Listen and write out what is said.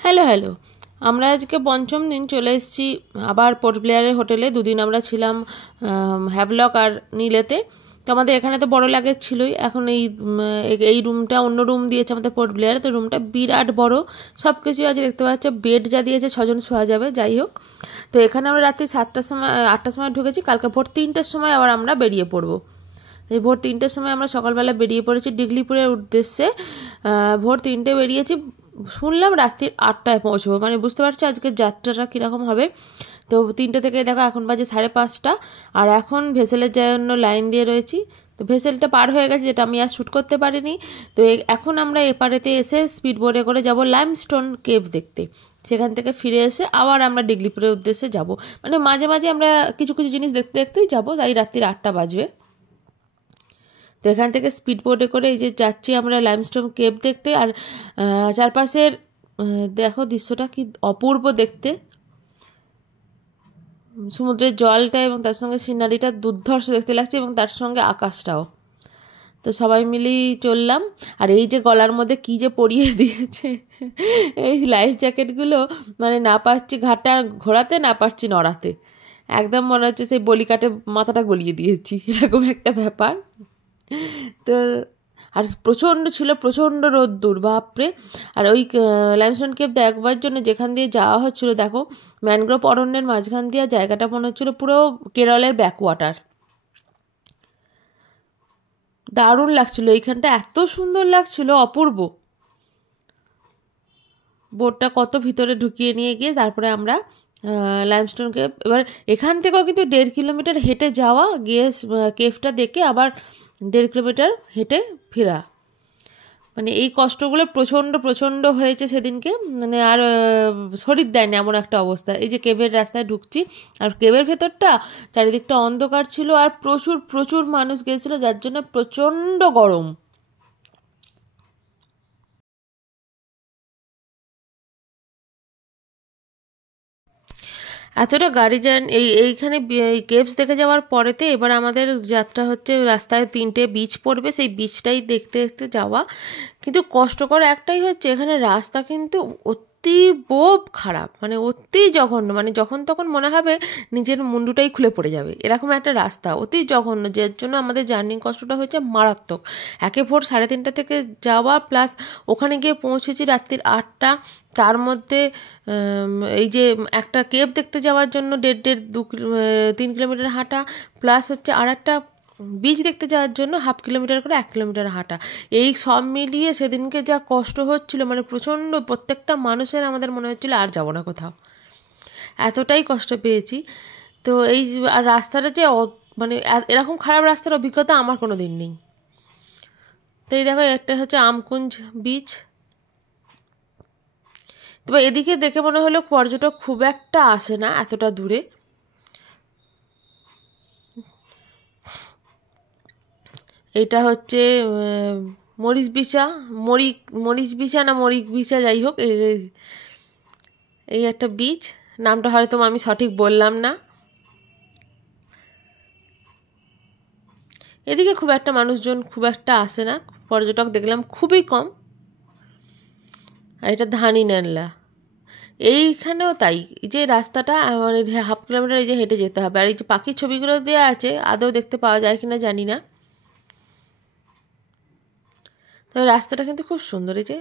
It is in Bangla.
হ্যালো হ্যালো, আমরা আজকে পঞ্চম দিন চলে এসেছি আবার পোর্ট ব্লেয়ারের হোটেলে। দুদিন আমরা ছিলাম হ্যাভলক আর নীলেতে। তো আমাদের এখানে তো বড় লাগেজ ছিলই, এখন এই রুমটা অন্য রুম দিয়েছে আমাদের পোর্ট ব্লেয়ারে। তো রুমটা বিরাট বড়, সব কিছু আছে দেখতে পাচ্ছে, বেড যা দিয়েছে 6 জন শোয়া যাবে। যাই হোক, তো এখানে আমরা রাত্রি 7টার সময় 8টার সময় ঢুকেছি, কালকে ভোর 3টের সময় আবার আমরা বেরিয়ে পড়বো। এই ভোর 3টের সময় আমরা সকালবেলা বেরিয়ে পড়েছি ডিগলিপুরের উদ্দেশ্যে। ভোর 3টে বেরিয়েছি, শুনলাম রাত্রির 8টায় পৌঁছবো। মানে বুঝতে পারছি আজকের যাত্রাটা কীরকম হবে। তো 3টে থেকে দেখো এখন বাজে 5:30, আর এখন ভেসেলের জন্য লাইন দিয়ে রয়েছি। তো ভেসেলটা পার হয়ে গেছে, যেটা আমি আর শ্যুট করতে পারিনি। তো এখন আমরা এপারেতে এসে স্পিড বোটে করে যাব লাইমস্টোন কেভ দেখতে। সেখান থেকে ফিরে এসে আবার আমরা ডিগলিপুরের উদ্দেশ্যে যাব। মানে মাঝে মাঝে আমরা কিছু কিছু জিনিস দেখতে দেখতেই যাবো, তাই রাত্রির 8টা বাজবে। তো এখান থেকে স্পিড বোটে করে এই যে যাচ্ছি আমরা লাইমস্টোন কেভ দেখতে। আর চারপাশের দেখো দৃশ্যটা কি অপূর্ব দেখতে, সমুদ্রের জলটা এবং তার সঙ্গে সিনারিটা দুর্ধর্ষ দেখতে লাগছে, এবং তার সঙ্গে আকাশটাও। তো সবাই মিলেই চললাম। আর এই যে গলার মধ্যে কি যে পরিয়ে দিয়েছে এই লাইফ জ্যাকেটগুলো, মানে না পারছি ঘাটটা ঘোরাতে, না পারছি নড়াতে। একদম মনে হচ্ছে সেই বলি কাটে মাথাটা গলিয়ে দিয়েছি, এরকম একটা ব্যাপার। তো আর প্রচণ্ড ছিল, প্রচণ্ড রোদ্দুর, বাপরে। আর ওই লাইমস্টোন কেভ দেখবার জন্য যেখান দিয়ে যাওয়া হচ্ছিলো, দেখো ম্যানগ্রোভ অরণ্যের মাঝখান দিয়ে জায়গাটা মনে হচ্ছিলো পুরো কেরলের ব্যাকওয়াটার। দারুণ লাগছিলো, এইখানটা এত সুন্দর লাগছিলো, অপূর্ব। বোটটা কত ভিতরে ঢুকিয়ে নিয়ে গিয়ে তারপরে আমরা লাইমস্টোন কেভ, এবার এখান থেকেও কিন্তু 1.5 কিলোমিটার হেঁটে যাওয়া, গিয়ে কেভটা দেখে আবার 1.5 কিলোমিটার হেঁটে ফেরা। মানে এই কষ্টগুলো প্রচণ্ড প্রচণ্ড হয়েছে সেদিনকে, মানে আর শরীর দেয়নি এমন একটা অবস্থা। এই যে কেভের রাস্তায় ঢুকছি, আর কেভের ভেতরটা চারিদিকটা অন্ধকার ছিল, আর প্রচুর প্রচুর মানুষ গেছিলো, যার জন্য প্রচণ্ড গরম। এতটা গাড়ি যান এইখানে এই কেভস দেখে যাওয়ার পরেতে এবার আমাদের যাত্রা হচ্ছে, রাস্তায় 3টে বিচ পড়বে, সেই বিচটাই দেখতে দেখতে যাওয়া। কিন্তু কষ্টকর একটাই হচ্ছে, এখানে রাস্তা কিন্তু অতীব খারাপ, মানে অতি জঘন্য, মানে যখন তখন মনে হবে নিজের মুন্ডুটাই খুলে পড়ে যাবে, এরকম একটা রাস্তা, অতি জঘন্য। যার জন্য আমাদের জার্নি কষ্টটা হয়েছে মারাত্মক। একে ভোর 3:30 থেকে যাওয়া, প্লাস ওখানে গিয়ে পৌঁছেছি রাত্রির 8টা। তার মধ্যে এই যে একটা কেভ দেখতে যাওয়ার জন্য 3 কিলোমিটার হাঁটা, প্লাস হচ্ছে আর একটা বিচ দেখতে যাওয়ার জন্য 1/2 কিলোমিটার করে 1 কিলোমিটার হাঁটা। এই সব মিলিয়ে সেদিনকে যা কষ্ট হচ্ছিল, মানে প্রচণ্ড, প্রত্যেকটা মানুষের আমাদের মনে হচ্ছিল আর যাবো না কোথাও, এতটাই কষ্ট পেয়েছি। তো এই আর রাস্তাটা যে মানে এরকম খারাপ রাস্তার অভিজ্ঞতা আমার কোনো দিন নেই। তো এই দেখো, একটা হচ্ছে আমকুঞ্জ বিচ। তবে এদিকে দেখে মনে হলো পর্যটক খুব একটা আসে না এতটা দূরে। এটা হচ্ছে মরিচ বিছা না মরিক বিছা, যাই হোক, এই একটা বিচ। নামটা হয়তো আমি সঠিক বললাম না। এদিকে খুব একটা মানুষজন খুব একটা আসে না, পর্যটক দেখলাম খুবই কম। আর এটা ধানি নানলা, এইখানেও তাই। এই যে রাস্তাটা মানে 1/2 কিলোমিটার এই যে হেঁটে যেতে হবে। আর এই যে পাখির ছবিগুলো দেওয়া আছে, আদৌ দেখতে পাওয়া যায় কিনা জানি না। তবে রাস্তাটা কিন্তু খুব সুন্দর। এই যে